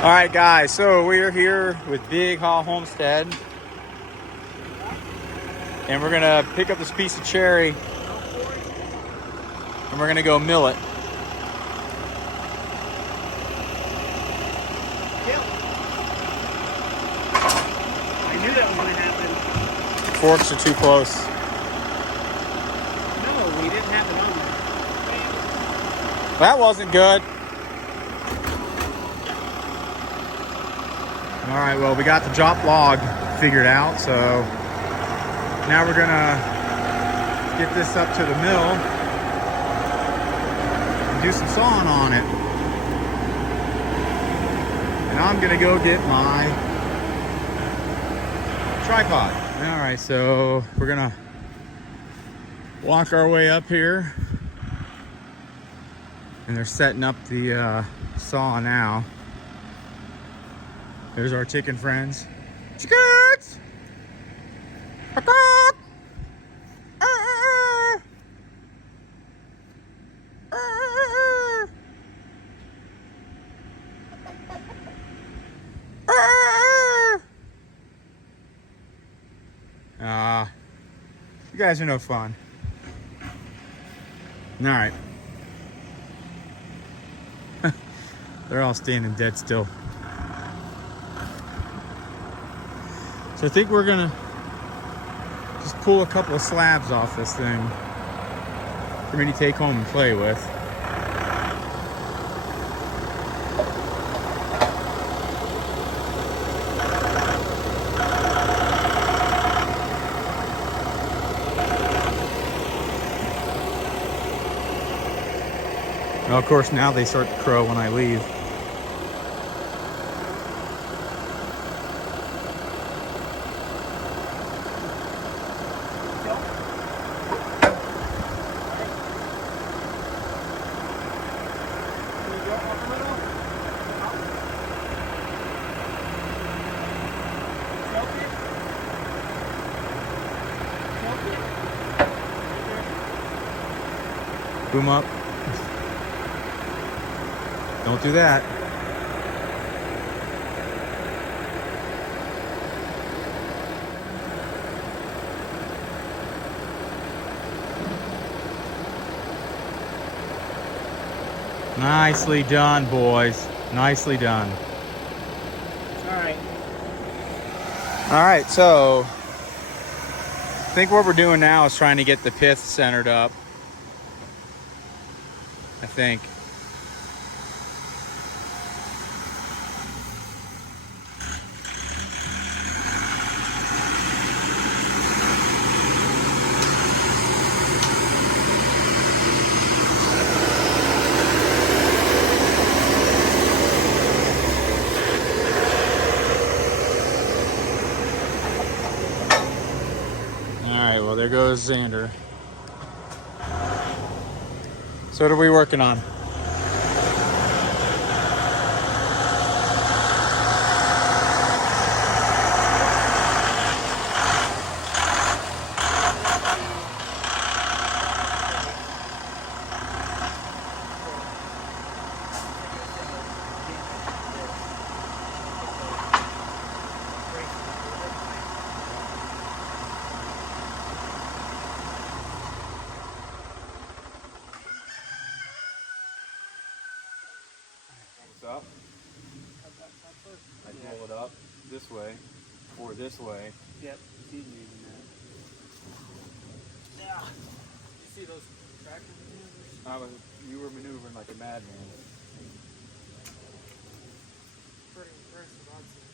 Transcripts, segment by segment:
All right, guys, so we're here with Big Haw Homestead, and we're gonna pick up this piece of cherry, and we're gonna go mill it. Yep. I knew that was gonna happen. Forks are too close. No, we didn't have it on there. That wasn't good. All right, well, we got the drop log figured out, so now we're gonna get this up to the mill and do some sawing on it. And I'm gonna go get my tripod. All right, so we're gonna walk our way up here, and they're setting up the saw now. There's our chicken friends. Chickens! You guys are no fun. All right. They're all standing dead still. So I think we're gonna just pull a couple of slabs off this thing for me to take home and play with. Well, of course, now they start to crow when I leave. Boom up. Don't do that. Nicely done, boys. Nicely done. All right. All right, so I think what we're doing now is trying to get the pith centered up. I think. All right, well, there goes Xander. So what are we working on? Up. I pull it up this way or this way. Yep. He's using that. Yeah. You see those tractors? You were maneuvering like a madman. Pretty impressive, I'd say.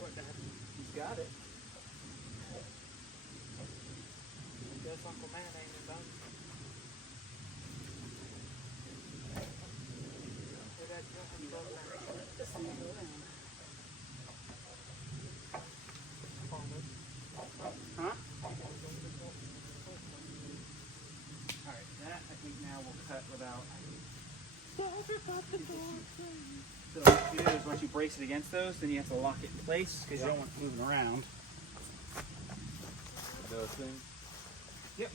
What, Dad? He's got it. I guess Uncle Matt ain't done. Huh? Alright, that I think now we'll cut without. So what you do is once you brace it against those, then you have to lock it in place because you don't want it moving around. Those things? Yep.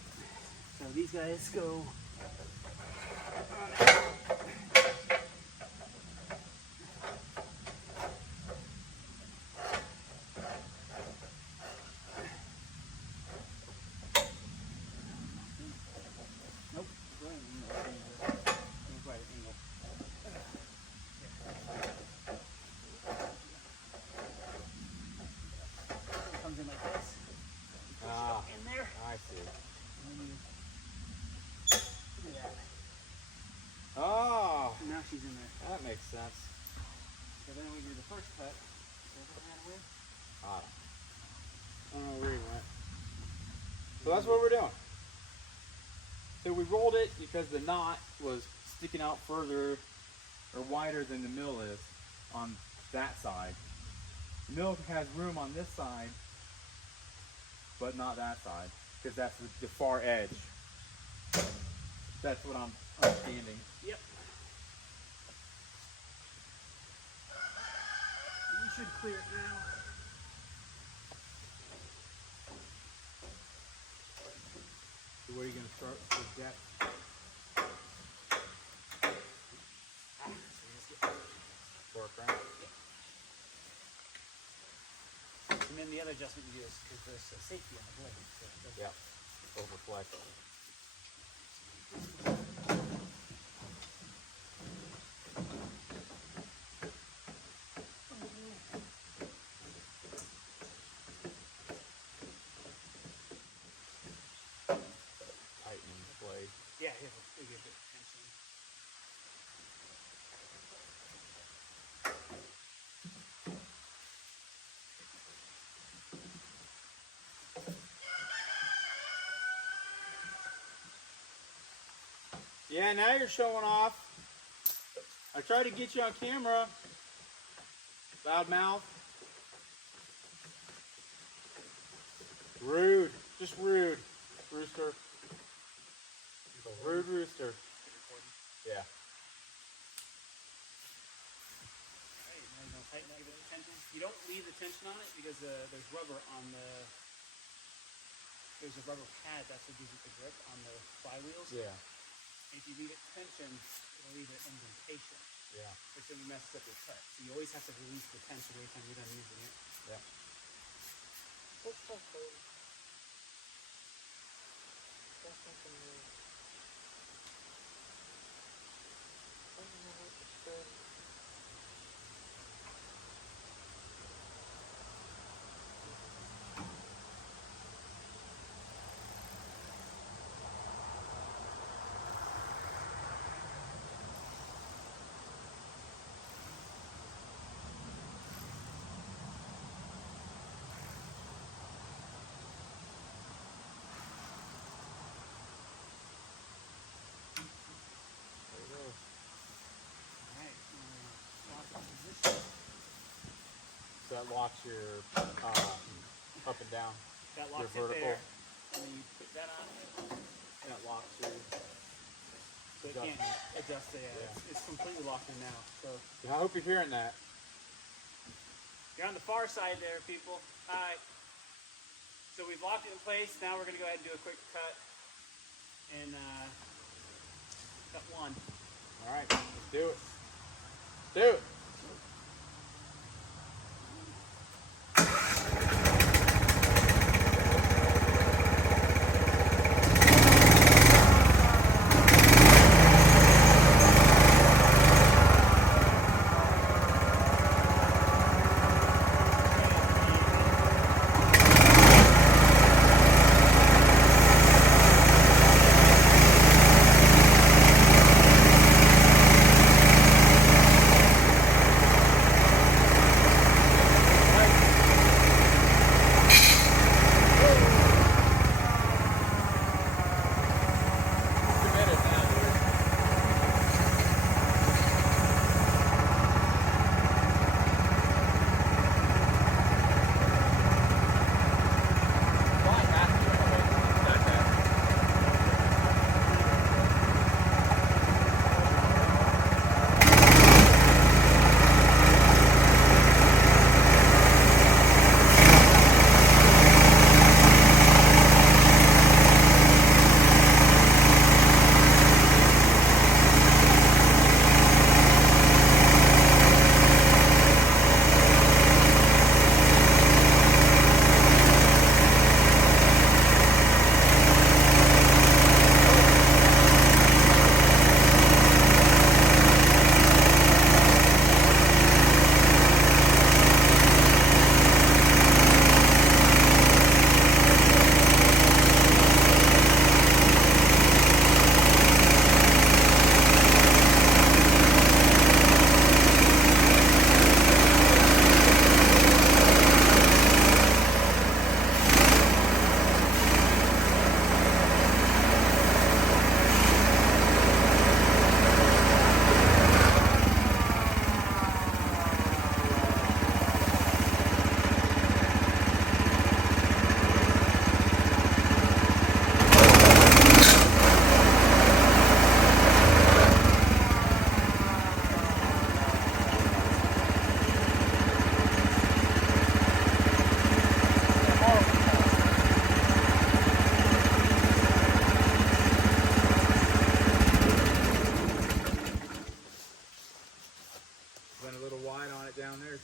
So these guys go on she's in there. That makes sense. So then we do the first cut. Ran away. I don't know where he went. So that's what we're doing. So we rolled it because the knot was sticking out further or wider than the mill is on that side. The mill has room on this side, but not that side, because that's the far edge. That's what I'm understanding. Yep. You should clear it now. So where are you going to start with depth? Fork, right? And then the other adjustment you do is because there's a safety on the blade. So Yeah. Overflex. Tightening the blade. yeah, here's a bit of tension. Yeah, now you're showing off. I tried to get you on camera. Loudmouth. Rude. Just rude. Rooster. Rude rooster. Yeah. Alright, now you're going to tighten that, give it tension. You don't leave the tension on it because there's rubber on the. There's a rubber pad that's what gives it the grip on the flywheels. Yeah. If you leave it tension, it'll leave an indentation, Yeah. which then messes up your cut. So you always have to release the tension every time you're done using it. Yeah. That's something. That's something new. I don't know what to say. There you go. Alright, lock the position. So that locks your up and down. That locks Your it vertical. there. And then you put that on, And it locks your. so it can't adjust it. Yeah. It's completely locked in now. So I hope you're hearing that. you're on the far side there, people. Alright. So we've locked it in place. Now we're going to go ahead and do a quick cut. And cut one. All right, let's do it. Do it.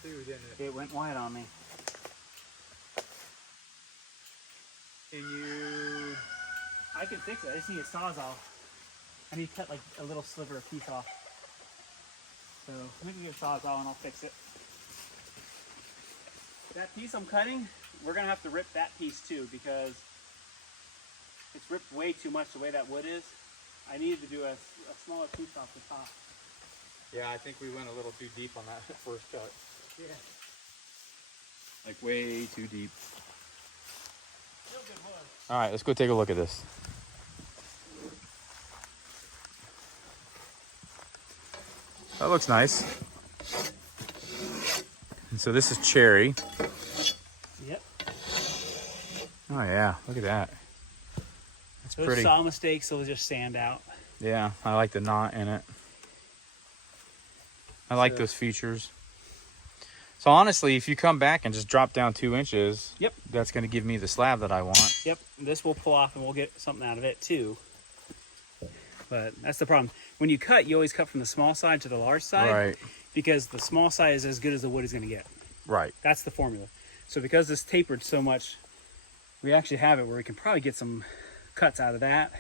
too, didn't it? It went wide on me. Can you? I can fix it. I just need a sawzall. I need to cut like a little sliver of piece off. So let me get a sawzall and I'll fix it. That piece I'm cutting, we're gonna have to rip that piece too because it's ripped way too much the way that wood is. I needed to do a smaller piece off the top. Yeah, I think we went a little too deep on that first cut. Yeah. Like way too deep. Still good wood. All right, let's go take a look at this. That looks nice. And so this is cherry. Yep. Oh yeah, look at that. That's Those pretty. saw mistakes will just stand out. Yeah, I like the knot in it. I like So- those features. So honestly, if you come back and just drop down 2 inches, Yep. that's going to give me the slab that I want. Yep. This will pull off and we'll get something out of it too. But that's the problem. When you cut, you always cut from the small side to the large side. Right. Because the small side is as good as the wood is going to get. Right. That's the formula. So because this tapered so much, we actually have it where we can probably get some cuts out of that.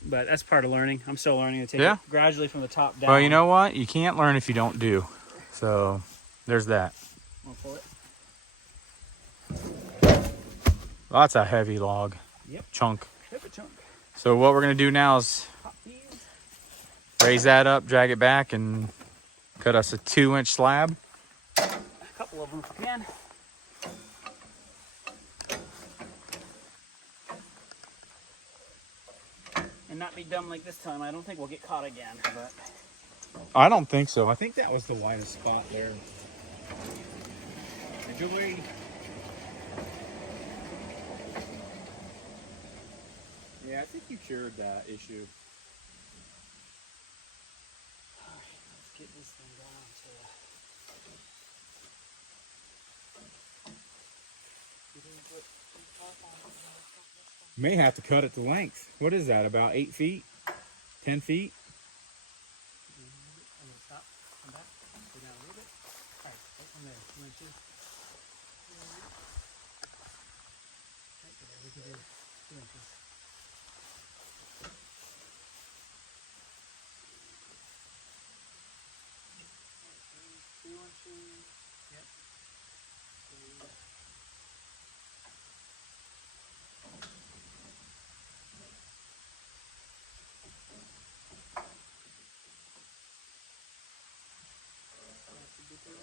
But that's part of learning. I'm still learning to take Yeah. it gradually from the top down. Well, you know what? You can't learn if you don't do. So there's that. Wanna pull it? Well, that's a heavy log. Yep. Chunk. Hip a chunk. So what we're going to do now is Pop these. raise that up, drag it back, and cut us a 2-inch slab. A couple of them if we can. And not be dumb like this time. I don't think we'll get caught again, but I don't think so. I think that was the widest spot there. Enjoy. Yeah, I think you cured that issue. alright, let's get this thing down to May have to cut it to length. What is that? About 8 feet? 10 feet? I'm gonna stop, come back, go down a little bit. Alright, right from there, 2 inches. Right there, we can do 2 inches. Two inches. Yep.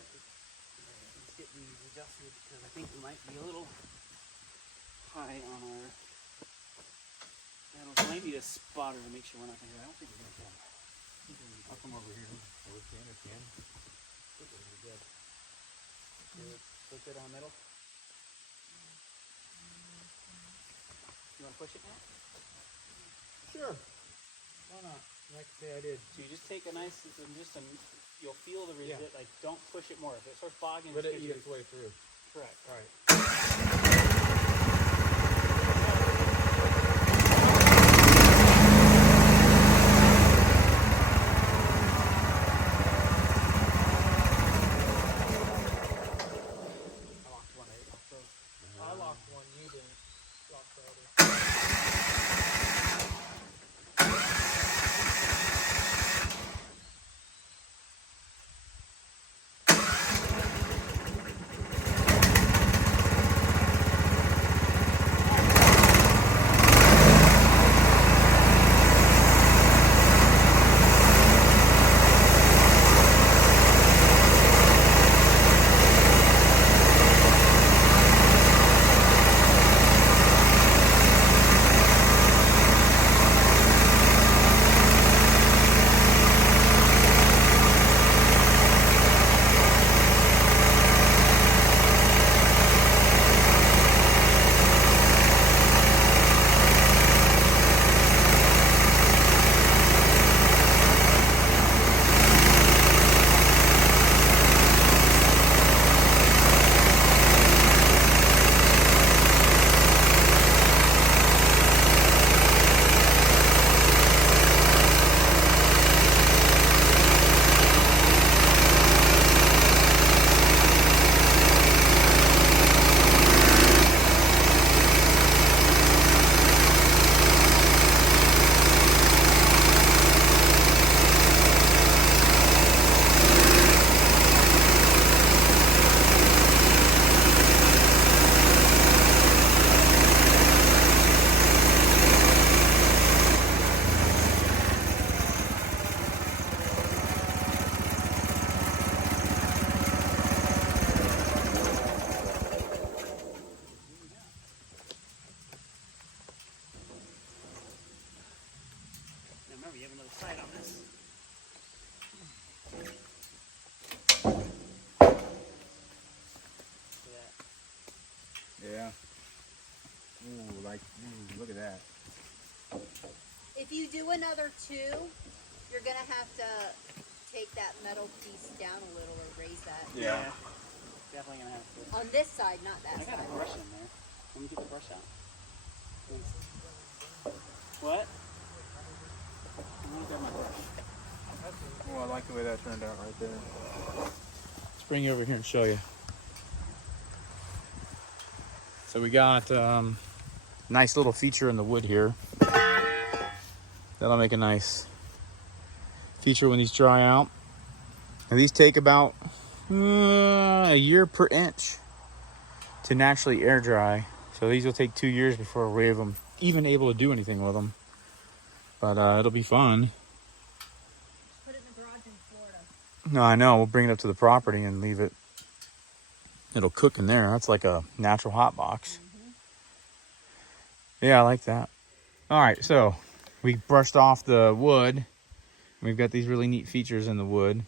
Let's get these adjusted because I think we might be a little high on our saddles. Might need a spotter to make sure we're not going to. I don't think we're going to get it. I'll come over here. Or can. I think we're gonna be good. Look good on middle. You want to push it now? Sure. Why not? Like I say, I did. So you just take a nice, you'll feel the Yeah. resist. Like don't push it more. If it starts bogging, Let it just eat give its way through. correct. All right. I locked one. I locked one. You didn't lock the other. really tight on this. Yeah. Ooh, look at that. If you do another 2, you're gonna have to take that metal piece down a little or raise that. Yeah. Definitely gonna have to. On this side, not that I got side. a brush in there. Let me get the brush out. What? I'm gonna grab my brush. Oh, I like the way that turned out right there. Let's bring you over here and show you. So we got nice little feature in the wood here. That'll make a nice feature when these dry out. And these take about a year per inch to naturally air dry. So these will take 2 years before we're even able to do anything with them. But it'll be fun. Put it in the garage in Florida. No, I know. We'll bring it up to the property and leave it. It'll cook in there. That's like a natural hot box. Yeah, I like that. All right, so we brushed off the wood. We've got these really neat features in the wood.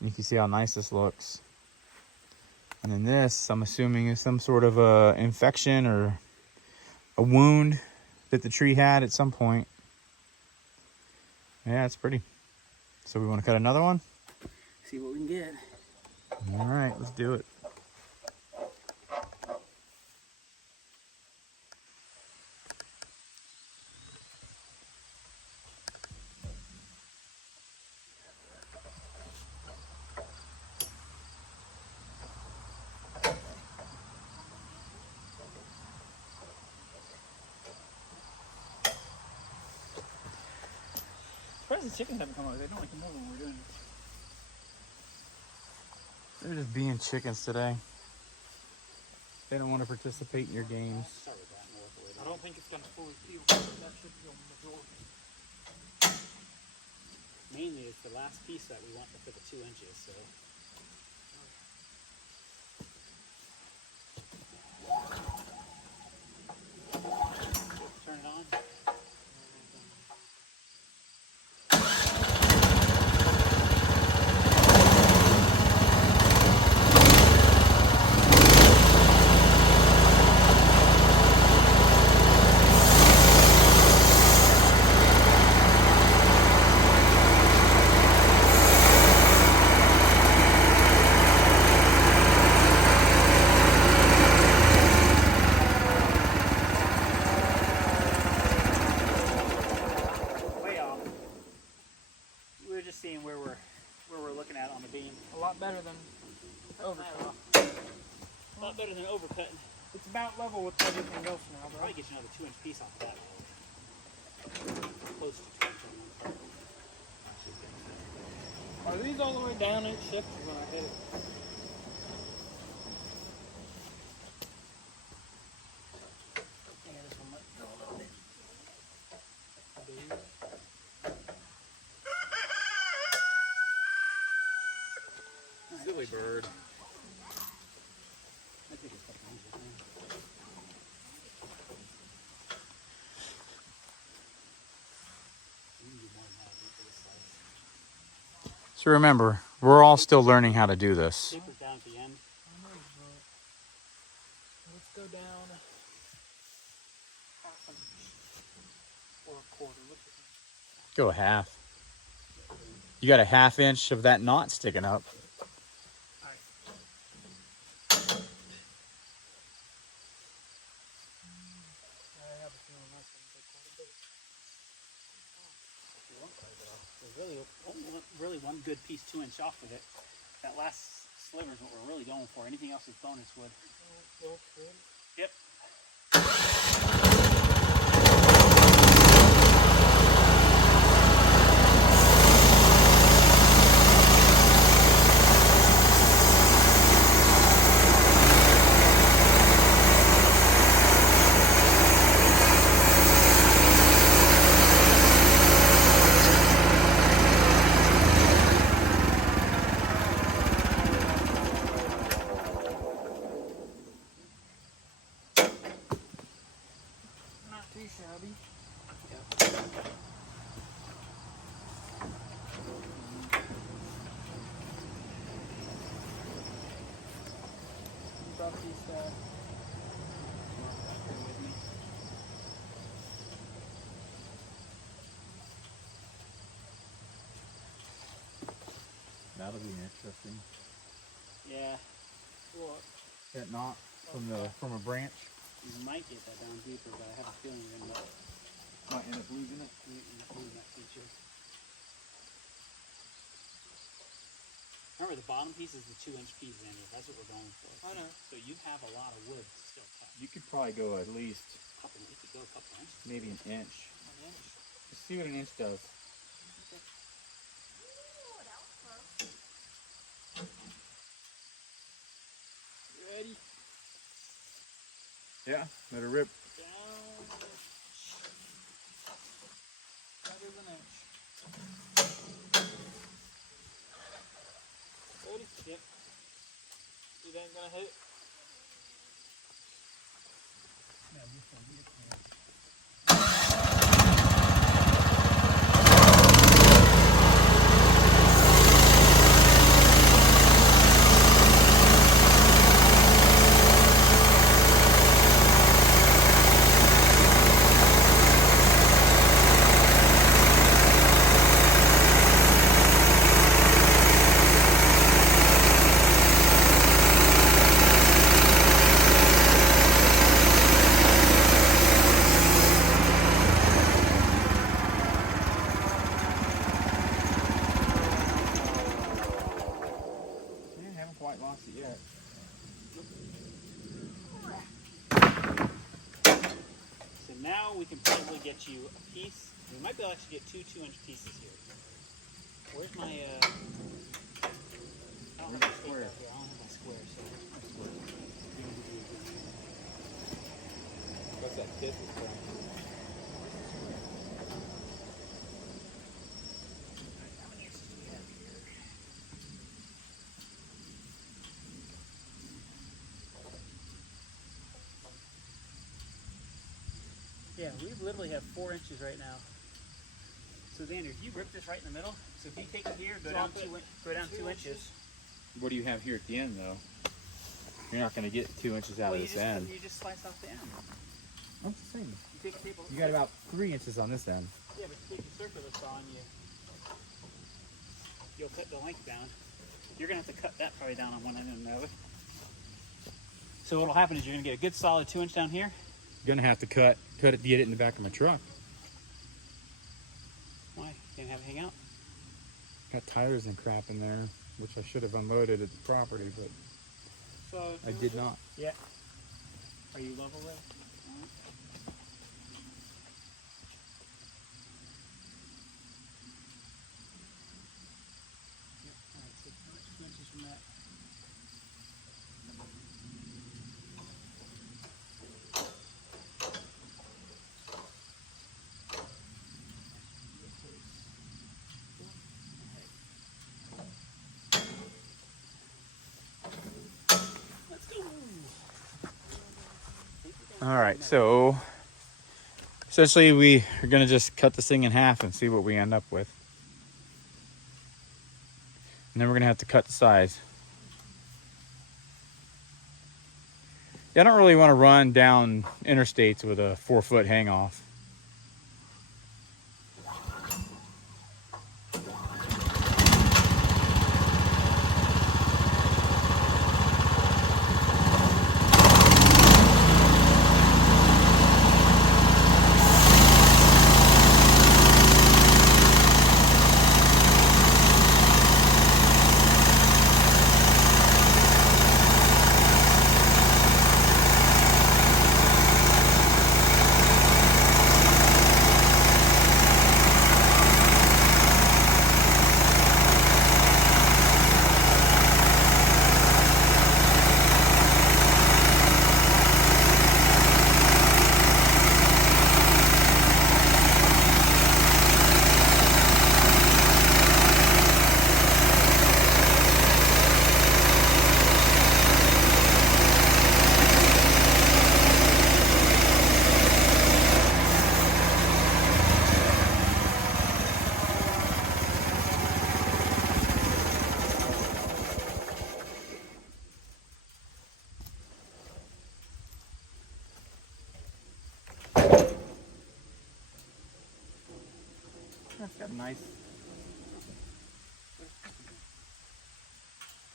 You can see how nice this looks. And then this, I'm assuming, is some sort of a infection or a wound that the tree had at some point. Yeah, it's pretty. So we want to cut another one? See what we can get. All right, let's do it. Surprised the chickens haven't come over. They don't like to move when we're doing this. They're just being chickens today. They don't want to participate in your games. Start with that and work away. I don't think it's gonna fully peel. That should be on the majority. Mainly it's the last piece that we want for the 2 inches, so. Turn it on. Way off. We were just seeing where we're looking at on the beam. A lot better than overcut. A lot better than overcutting. It's about level with everything else now, bro. Probably get you another 2 inch piece off of that. Close to 2 inches. Are these all the way down? It shifted when I hit it. Yeah, this one might go a little bit. Silly bird. I think it's a couple inches, man. We can do more than that, I think, for this slice. So remember, we're all still learning how to do this. Tapers down at the end. Let's go down half an inch or a quarter. Look at that. Go a half. You got a ½ inch of that knot sticking up. I have a feeling that's gonna take quite a bit. There's really only really one good piece 2 inch off of it. That last sliver is what we're really going for. Anything else is bonus wood. Well, good. Yep. stuff. Bear with me. That'll be interesting. Yeah. Well, That knot from a branch you might get that down deeper, but I have a feeling you're gonna might end up losing it. lose that feature. Remember, the bottom piece is the 2-inch piece, Xander. That's what we're going for. I know. So you have a lot of wood to still cut. You could probably go at least You could go a couple inches. maybe an inch. An inch. Let's see what an inch does. You ready? Yeah, let her rip. Down. Better than inch. Ready? Yep. You think gonna hit? Yeah, this one hit. Yeah, haven't quite lost it yet. So now we can probably get you a piece. We might be able to actually get two 2-inch pieces here. Where's my, I don't have my square here. I don't have my square, so. What's that tip is from? How many inches do we have here? Yeah, we literally have 4 inches right now. So Xander, if you rip this right in the middle, so if you take it here, go down 2 inches. What do you have here at the end though? You're not going to get 2 inches out of this end. You just slice off the end. I'm just saying. You take a table. You got about 3 inches on this end. Yeah, but you take the circular saw and you'll cut the length down. You're gonna have to cut that probably down on one end and the other. So what'll happen is you're gonna get a good solid 2 inch down here. Gonna have to cut it to get it in the back of my truck. Why? Can't have it hang out? Got tires and crap in there, which I should have unloaded at the property, but So I did not. Yeah. Are you level with? Alright, so 2 inches from that. Let's go. All right, so essentially we are gonna just cut this thing in half and see what we end up with. And then we're gonna have to cut the size. Yeah, I don't really want to run down interstates with a 4-foot hang off. That's got a nice.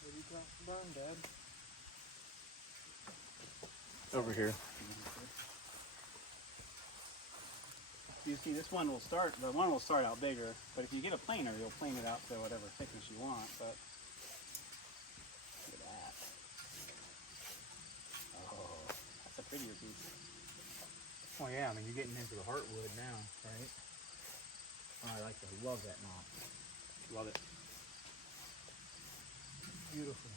Where do you drop the burn, Dad? Over here. You see, this one will start. The one will start out bigger, but if you get a planer, you'll plane it out to whatever thickness you want. But look at that. Oh, that's a prettier piece. Well, yeah, I mean, you're getting into the heartwood now, right? Oh, I love that knot. Love it. Beautiful.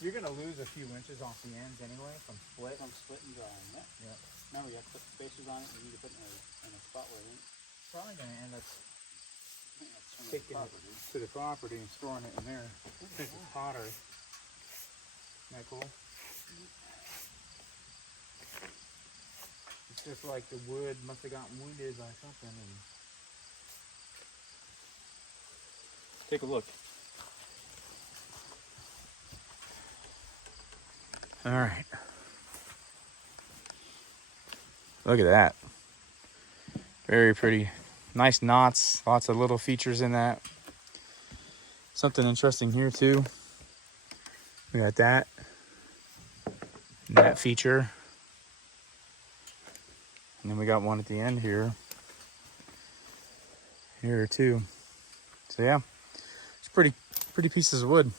You're gonna lose a few inches off the ends anyway from split. From split and drying. Yeah. Yeah. Remember, you have to put spacers on it. You need to put it in a spot where it ain't. Probably gonna end up That's taking it to the property and storing it in there. Since it's hotter. Isn't that cool? It's just like the wood must have gotten wounded by something. And take a look. All right. Look at that. Very pretty. Nice knots. Lots of little features in that. Something interesting here too. We got that. And that feature. And then we got one at the end here. Here too. So yeah. It's pretty pieces of wood.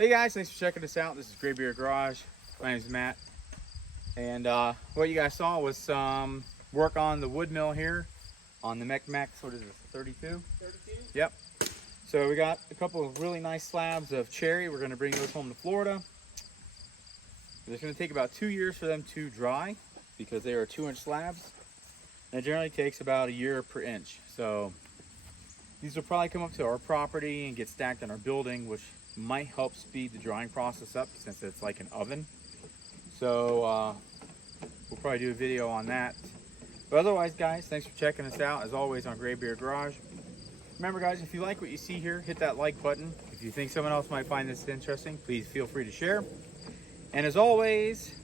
Hey guys, thanks for checking us out. This is Graybeard Garage. My name is Matt. And what you guys saw was some work on the wood mill here on the Mech. What is this, 32? 32? Yep. So we got a couple of really nice slabs of cherry. We're going to bring those home to Florida. It's going to take about 2 years for them to dry because they are 2-inch slabs. And it generally takes about a year per inch. So these will probably come up to our property and get stacked in our building, which might help speed the drying process up since it's like an oven. So we'll probably do a video on that. But otherwise, guys, thanks for checking us out as always on Graybeard Garage. Remember, guys, if you like what you see here, hit that like button. If you think someone else might find this interesting, please feel free to share. And as always,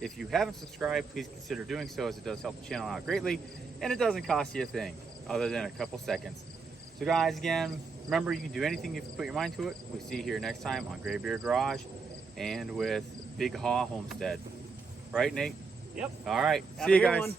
if you haven't subscribed, please consider doing so, as it does help the channel out greatly and it doesn't cost you a thing other than a couple seconds. So guys, again, remember, you can do anything if you put your mind to it. We'll see you here next time on Graybeard Garage and with Big Haw Homestead. Right, Nate? Yep. All right. Have See a you good guys. one.